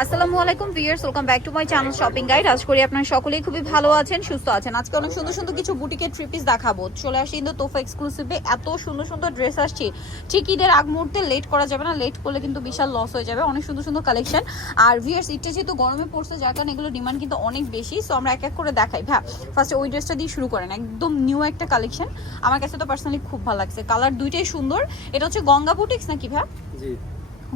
আসসালামু আলাইকুম viewers, welcome back to my channel shopping guide. আশা করি আপনারা সকলেই খুবই ভালো আছেন, সুস্থ আছেন। আজকে অনেক সুন্দর সুন্দর কিছু বুটিকের থ্রি পিস দেখাবো। চলে আসি কিন্তু তোফা এক্সক্লুসিভে এত সুন্দর সুন্দর ড্রেস আসছে। ঠিক ঈদের আগ মুহূর্তে লেট করা যাবে না, লেট করলে কিন্তু বিশাল লস হয়ে যাবে। অনেক সুন্দর সুন্দর কালেকশন। আর ভিউয়ার্স, ঈদটা যেহেতু গরমে পড়ছে, যার কারণে এগুলো ডিমান্ড কিন্তু অনেক বেশি। সো আমরা এক এক করে দেখাই। হ্যাঁ, ফার্স্টে ওই ড্রেসটা দিয়ে শুরু করেন। একদম নিউ একটা কালেকশন, আমার কাছে তো পার্সোনালি খুব ভালো লাগছে। কালার দুইটাই সুন্দর। এটা হচ্ছে গঙ্গা বুটিক্স নাকি ভাই? জি,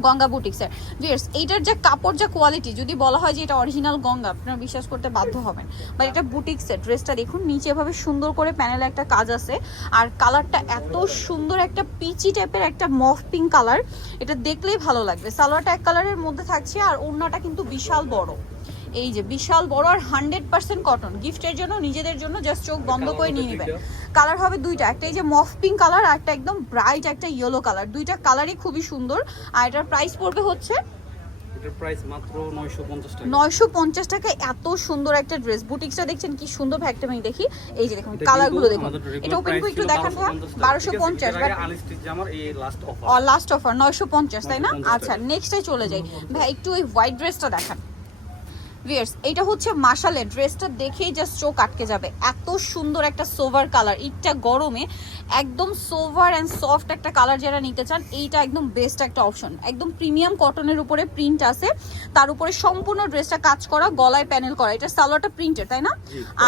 গঙ্গা বুটিক্সের। ভিউয়ার্স, এইটার যে কাপড়, যা কোয়ালিটি, যদি বলা হয় যে এটা অরিজিনাল গঙ্গা, আপনারা বিশ্বাস করতে বাধ্য হবেন। বাট এটা বুটিক্সের। ড্রেসটা দেখুন, নিচে এভাবে সুন্দর করে প্যানেলে একটা কাজ আছে। আর কালারটা এত সুন্দর, একটা পিচি টাইপের একটা মফ পিঙ্ক কালার। এটা দেখলেই ভালো লাগবে। সালোয়ারটা এক কালারের মধ্যে থাকছে, আর ওড়নাটা কিন্তু বিশাল বড়। এই যে বিশাল বড়, আর 100% কটন। গিফটের জন্য, নিজেদের জন্য জাস্ট চোখ বন্ধ করে নিয়ে নেবেন। কালার হবে দুইটা, একটা এই যে মফ পিঙ্ক কালার, আর একটা একদম ব্রাইট একটা ইয়েলো কালার। দুইটা কালারই খুবই সুন্দর। আর এটার প্রাইস পড়বে হচ্ছে এটার প্রাইস মাত্র 950 টাকা। 950 টাকায় এত সুন্দর একটা ড্রেস। বুটিক্সটা দেখছেন কি সুন্দর। একটা আমি দেখি, এই যে দেখুন কালারগুলো দেখুন। এটা ওপেন করে একটু দেখান ভাই। 1250 বাট আনস্টিচ জামার এই লাস্ট অফার। লাস্ট অফার 950, তাই না? আচ্ছা, নেক্সটে চলে যাই ভাই। একটু ওই হোয়াইট ড্রেসটা দেখান। ভিউয়ার্স, এটা হচ্ছে মাশালের। ড্রেসটা দেখেই জাস্ট চোখ আটকে যাবে। এত সুন্দর একটা সোভার কালার। ঈদটা গরমে একদম সোভার অ্যান্ড সফট একটা কালার যারা নিতে চান, এইটা একদম বেস্ট একটা অপশন। একদম প্রিমিয়াম কটনের উপরে প্রিন্ট আছে, তার উপরে সম্পূর্ণ ড্রেসটা কাজ করা, গলায় প্যানেল করা। এটা সালোয়ারটা প্রিন্টের, তাই না?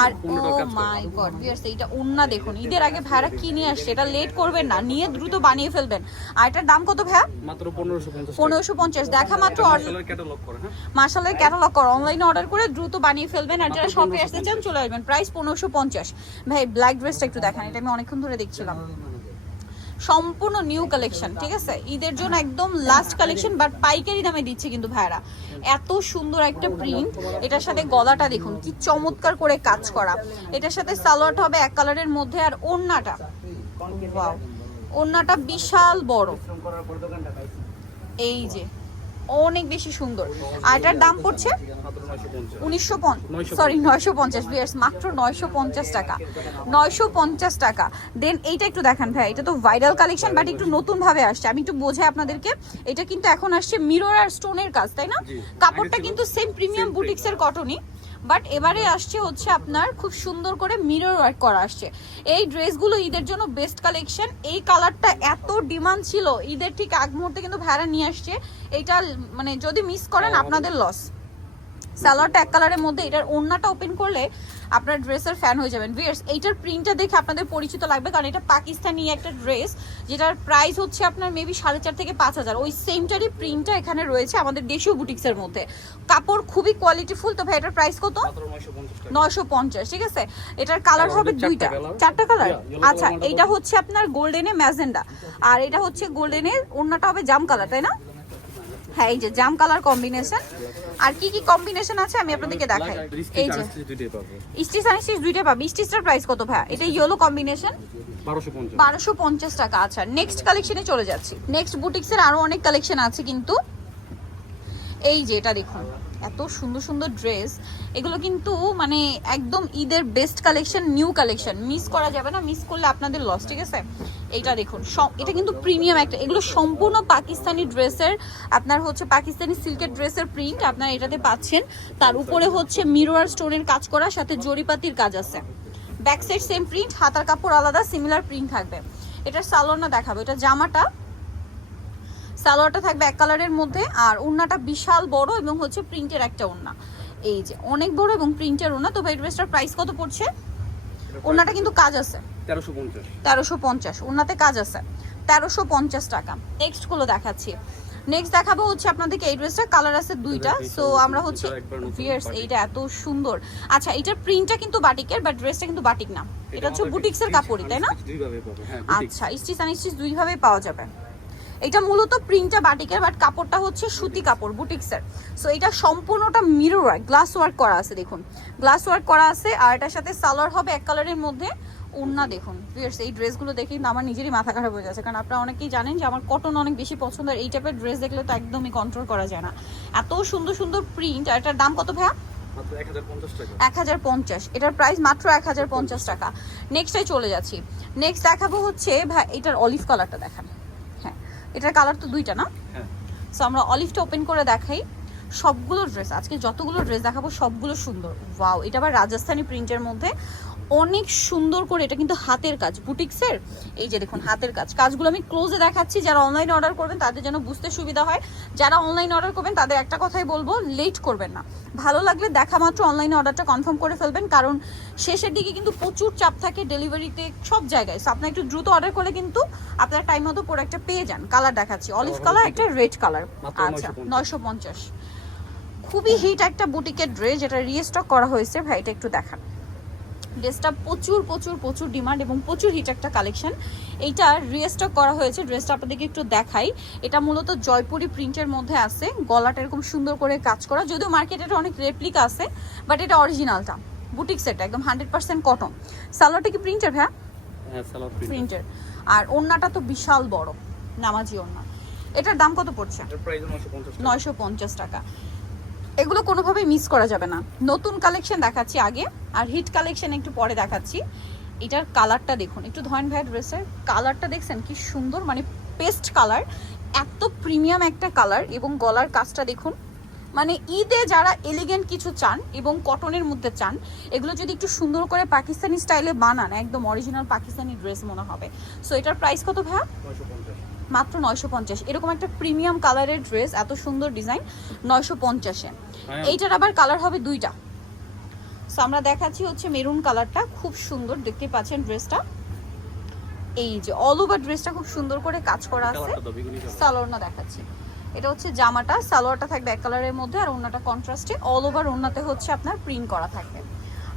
আর ও মাই গড ভিউয়ার্স, এইটা ওন্না দেখুন। ঈদের আগে ভাইরা কি নিয়ে আসছে, এটা লেট করবেন না, নিয়ে দ্রুত বানিয়ে ফেলবেন। আর এটার দাম কত ভাইয়া? মাত্র 1550। 1550 দেখা মাত্র। ক্যাটালগ করে, হ্যাঁ, মাশাআল্লাহ ক্যাটালগ করা, অনলাইনে অর্ডার করে দ্রুত বানিয়ে ফেলবেন। আর যারা শপে আসতে চান চলে আসবেন। প্রাইস 1550। ভাই ব্ল্যাক ড্রেসটা একটু দেখান, এটা আমি অনেকক্ষণ ধরে দেখছিলাম। সম্পূর্ণ নিউ কালেকশন, ঠিক আছে? ঈদের জন্য একদম লাস্ট কালেকশন, বাট পাইকারি দামে দিচ্ছে কিন্তু ভাইরা। এত সুন্দর একটা প্রিন্ট। এটার সাথে গলাটা দেখুন কি চমৎকার করে কাজ করা। এটার সাথে সালোয়ারটা হবে এক কালারের মধ্যে, আর ওড়নাটা, ওয়াও, ওড়নাটা বিশাল বড়। এই যে অনেক বেশি সুন্দর। আর এটার দাম পড়ছে 950 ভিউয়ার্স, মাত্র 950 টাকা। 950 টাকা। দেন এইটা একটু দেখান ভাই। এটা তো ভাইরাল কালেকশন, বাট একটু নতুন ভাবে আসছে। আমি একটু বোঝাই আপনাদেরকে। এটা কিন্তু এখন আসছে মিরর আর স্টোনের কাজ, তাই না? কাপড়টা কিন্তু সেম প্রিমিয়াম বুটিক্সের কটনই, বাট এবারে আসছে হচ্ছে আপনার খুব সুন্দর করে মিরর ওয়ার্ক করা আসছে। এই ড্রেসগুলো ঈদের জন্য বেস্ট কালেকশন। এই কালারটা এত ডিমান্ড ছিল ঈদের ঠিক আগ মুহূর্তে, কিন্তু ভাড়া নিয়ে আসছে। এইটা মানে যদি মিস করেন আপনাদের লস। সালোয়ারটা এক কালারের মধ্যে, এটার ওড়নাটা ওপেন করলে আপনার ড্রেসের ফ্যান হয়ে যাবেন। ভিউয়ার্স, এইটার প্রিন্টটা দেখে আপনাদের পরিচিত লাগবে, কারণ এটা পাকিস্তানি একটা ড্রেস, যেটার প্রাইস হচ্ছে আপনার মেবি 4,500 থেকে 5,000। ওই সেমটারই প্রিন্টটা এখানে রয়েছে আমাদের দেশীয় বুটিক্সের মধ্যে। কাপড় খুবই কোয়ালিটিফুল। তো ভাই এটার প্রাইস কত? 950, ঠিক আছে? এটার কালার হবে দুইটা, চারটা কালার। আচ্ছা, এইটা হচ্ছে আপনার গোল্ডেনে ম্যাজেন্ডা, আর এটা হচ্ছে গোল্ডেনের, ওড়নাটা হবে জাম কালার, তাই না? হ্যাঁ, এই যে জাম কালার কম্বিনেশন। আর কি কি কম্বিনেশন আছে আমি আপনাদেরকে দেখাই। এই যে স্টিচ আর স্টিচ দুইটাই পাবে। স্টিচটার প্রাইস কত ভাই? এটা ইয়েলো কম্বিনেশন, 1250 টাকা। আচ্ছা, নেক্সট কালেকশনে চলে যাচ্ছি। নেক্সট বুটিক্সের আরো অনেক কালেকশন আছে কিন্তু। এই যে এটা দেখুন, এত সুন্দর সুন্দর ড্রেস। এগুলো কিন্তু মানে একদম ঈদের best collection, new collection. Miss করা যাবে না, মিস করলে আপনাদের লস, ঠিক আছে? এইটা দেখুন, এটা কিন্তু প্রিমিয়াম একটা। এগুলো সম্পূর্ণ পাকিস্তানি ড্রেসের, আপনার হচ্ছে পাকিস্তানি সিল্কের ড্রেসের প্রিন্ট আপনার এটাতে পাচ্ছেন। তার উপরে হচ্ছে মিরর স্টোনের কাজ করা, সাথে জরিপাতির কাজ আছে। ব্যাক সাইড সেম প্রিন্ট, হাতার কাপড় আলাদা, সিমিলার প্রিন্ট থাকবে। এটার সালোয়ার না দেখাবো। এটা জামাটা, সালোয়ারটা থাকবে এক কালারের মধ্যে, আর ওড়নাটা বিশাল বড় এবং হচ্ছে প্রিন্টের একটা ওড়না। এই যে অনেক বড় এবং প্রিন্টের ওড়না। তো ভাই ড্রেসটার প্রাইস কত পড়ছে? ওড়নাটা কিন্তু কাজ আছে, 1350। ওড়নাতে কাজ আছে, 1350 টাকা। নেক্সট গুলো দেখাচ্ছি। নেক্সট দেখাবো হচ্ছে আপনাদেরকে এই ড্রেসটা। কালার আছে দুইটা। সো আমরা হচ্ছে ভিউয়ার্স, এইটা এত সুন্দর। আচ্ছা, এটার প্রিন্টটা কিন্তু বাটিকের, বাট ড্রেসটা কিন্তু বাটিক না। এটা হচ্ছে বুটিক্সের কাপড়ই, তাই না? আচ্ছা, স্টিচ আর স্টিচ দুইভাবে পাওয়া যাবে। এটা মূলত প্রিন্টটা বাটিকের, বাট কাপড়টা হচ্ছে সুতি কাপড় বুটিক্সের। সো এটা সম্পূর্ণটা মিরর ওয়ার্ক, গ্লাস ওয়ার্ক করা আছে। দেখুন গ্লাস ওয়ার্ক করা আছে। আর এটার সাথে সালোয়ার হবে এক কালারের মধ্যে, ওড়না দেখুন। ভিউয়ার্স, এই ড্রেসগুলো দেখে কিন্তু আমার নিজেরই মাথা খারাপ হয়ে যাচ্ছে, কারণ আপনারা অনেকেই জানেন যে আমার কটন অনেক বেশি পছন্দ। আর এই টাইপের ড্রেস দেখলে তো একদমই কন্ট্রোল করা যায় না। এত সুন্দর সুন্দর প্রিন্ট। আর এটার দাম কত ভাইয়া? 1050। এটার প্রাইস মাত্র 1050 টাকা। নেক্সটে চলে যাচ্ছি। নেক্সট দেখাবো হচ্ছে ভাই, এটার অলিভ কালারটা দেখান। হ্যাঁ, এটার কালার তো দুইটা না? সো আমরা অলিভটা ওপেন করে দেখাই। সবগুলো ড্রেস, আজকে যতগুলো ড্রেস দেখাবো সবগুলো সুন্দর। ওয়াও, এটা আবার রাজস্থানি প্রিন্টের মধ্যে অনেক সুন্দর করে, এটা কিন্তু হাতের কাজ বুটিক্সের। এই যে দেখুন হাতের কাজ, কাজগুলো আমি ক্লোজে দেখাচ্ছি। যারা অনলাইন অর্ডার করবেন তাদের যেন বুঝতে সুবিধা হয়। যারা অনলাইন অর্ডার করবেন তাদের একটা কথাই বলবো, লেট করবেন না। ভালো লাগলে দেখা মাত্র অনলাইনে অর্ডারটা কনফার্ম করে ফেলবেন, কারণ শেষের দিকে কিন্তু প্রচুর চাপ থাকে ডেলিভারিতে সব জায়গায়। সো আপনার একটু দ্রুত অর্ডার করলে কিন্তু আপনার টাইম মতো প্রোডাক্টটা পেয়ে যান। কালার দেখাচ্ছি, অলিভ কালার, একটা রেড কালার। আচ্ছা 950, খুবই হিট একটা বুটিকের ড্রেস, যেটা রিস্টক করা হয়েছে। ভাই এটা একটু দেখান, ড্রেসটা প্রচুর প্রচুর প্রচুর ডিমান্ড এবং প্রচুর হিট একটা কালেকশন। এইটা রিস্টক করা হয়েছে। ড্রেসটা আপনাদেরকে একটু দেখাই। এটা মূলত জয়পুরি প্রিন্টের মধ্যে আছে, গলাটা এরকম সুন্দর করে কাজ করা। যদিও মার্কেটে অনেক রেপ্লিকা আছে, বাট এটা অরিজিনালটা বুটিক সেটটা একদম 100% কটন। সালোয়ারটা কি প্রিন্টের ভাইয়া? হ্যাঁ, সালোয়ার প্রিন্টের। আর ওড়নাটা তো বিশাল বড়, নামাজি ওড়না। এটার দাম কত পড়ছে? এটার প্রাইস 950 টাকা। 950 টাকা। এগুলো কোনোভাবেই মিস করা যাবে না। নতুন কালেকশন দেখাচ্ছি আগে, আর হিট কালেকশন একটু পরে দেখাচ্ছি। এটার কালারটা দেখুন, একটু ধরেন ভাই, ড্রেসের কালারটা দেখছেন কি সুন্দর, মানে পেস্ট কালার, এত প্রিমিয়াম একটা কালার। এবং গলার কাজটা দেখুন, মানে ঈদে যারা এলিগেন্ট কিছু চান এবং কটনের মধ্যে চান, এগুলো যদি একটু সুন্দর করে পাকিস্তানি স্টাইলে বানান, একদম অরিজিনাল পাকিস্তানি ড্রেস মনে হবে। সো এটার প্রাইস কত ভাইয়া? 950। মাত্র 950। এরকম একটা প্রিমিয়াম কালারের ড্রেস, এত সুন্দর ডিজাইন, 950-এ। এইটার আবার কালার হবে দুইটা। সো আমরা দেখাচ্ছি হচ্ছে মেরুন কালারটা, খুব সুন্দর দেখতে পাচ্ছেন ড্রেসটা। এই যে অল ওভার ড্রেসটা খুব সুন্দর করে কাজ করা আছে। কালারটা তো বেগুনি কালার। সালোয়ারটা দেখাচ্ছি, এটা হচ্ছে জামাটা, সালোয়ারটা থাকবে এক কালারের মধ্যে, আর ওড়নাটা কন্ট্রাস্টে। অল ওভার ওড়নাতে হচ্ছে আপনার প্রিন্ট করা থাকবে।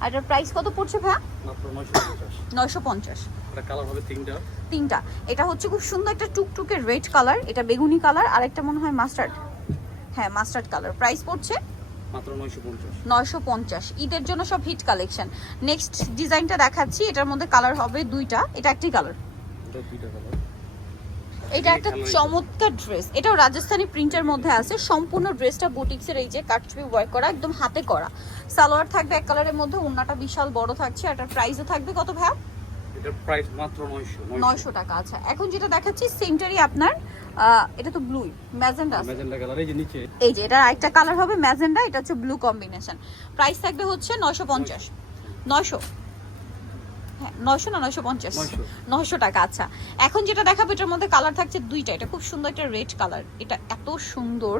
আর এটার প্রাইস কত পড়ছে ভাইয়া? মাত্র 950। 950। এটা কালার হবে তিনটা। এটা হচ্ছে খুব সুন্দর একটা টুকটুকে রেড কালার, এটা বেগুনি কালার, আর একটা মনে হয় মাস্টার্ড, হ্যাঁ মাস্টার্ড কালার। প্রাইস পড়ছে মাত্র 950। 950। ঈদের জন্য সব হিট কালেকশন। নেক্সট ডিজাইনটা দেখাচ্ছি, এটার মধ্যে কালার হবে দুইটা, এটা একটি কালার। এটা দুইটা কালার। এটা একটা চমৎকার ড্রেস, এটাও রাজস্থানি প্রিন্টের মধ্যে আছে। সম্পূর্ণ ড্রেসটা বুটিক্সের এই যে কাটছবি ওয়ার্ক করা, একদম হাতে করা। সালোয়ার থাকবে এক কালারের মধ্যে, ওড়নাটা বিশাল বড় থাকছে। এটার প্রাইসও থাকবে কত ভাইয়া? এটার প্রাইস মাত্র 900 টাকা। আচ্ছা, এখন যেটা দেখাচ্ছি সেমটারই আপনার, এটা তো ব্লু ম্যাজেন্ডা আছে। Magenta colour. এই যে নিচে, এই যে এটা আরেকটা কালার হবে ম্যাজেন্ডা, এটা হচ্ছে ব্লু কম্বিনেশন। প্রাইস থাকবে হচ্ছে 950। 900, হ্যাঁ 900 না 950? 900 টাকা। আচ্ছা, এখন যেটা দেখাবো এটার মধ্যে কালার থাকছে দুইটা। এটা খুব সুন্দর একটা রেড কালার, এটা এত সুন্দর।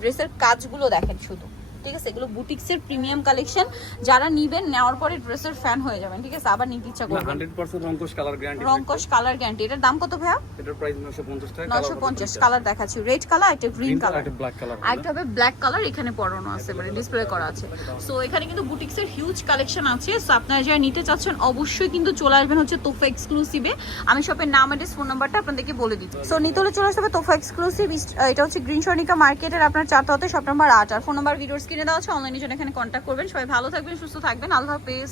ড্রেসের কাজগুলো দেখেন শুধু, ঠিক আছে? এগুলো বুটিক্সের প্রিমিয়াম কালেকশন। যারা নিবেন, নেওয়ার পরে ড্রেসের ফ্যান হয়ে যাবেন, ঠিক আছে? আবার নিতে ইচ্ছা করবে। 100% রংকশ কালার গ্যারান্টি। রংকশ কালার গ্যারান্টি। এটার দাম কত ভাইয়া? এটার প্রাইস 950 টাকা। 950। কালার দেখাচ্ছি, রেড কালার, একটা গ্রিন কালার, একটা ব্ল্যাক কালার। আরেকটা হবে ব্ল্যাক কালার, এখানে পরানো আছে, মানে ডিসপ্লে করা আছে। সো এখানে কিন্তু বুটিক্সের হিউজ কালেকশন আছে। সো আপনারা যারা নিতে চাচ্ছেন অবশ্যই কিন্তু চলে আসবেন হচ্ছে তোফা এক্সক্লুসিভে। আমি শপের নাম, অ্যাড্রেস, ফোন নাম্বারটা আপনাদেরকে বলে দিচ্ছি। সো নিতে হলে চলে আসতে হবে তোফা এক্সক্লুসিভ। এটা হচ্ছে গ্রিন সর্ণিকা মার্কেটের আপনার 4 হতে শপ নাম্বার 8। আর ফোন নাম্বার ভিডিওর স্ক্রিনে দেওয়া আছে, অনলাইনে জন্য এখানে কন্ট্যাক্ট করবেন। সবাই ভালো থাকবেন, সুস্থ থাকবেন, আল্লাহ হাফেজ।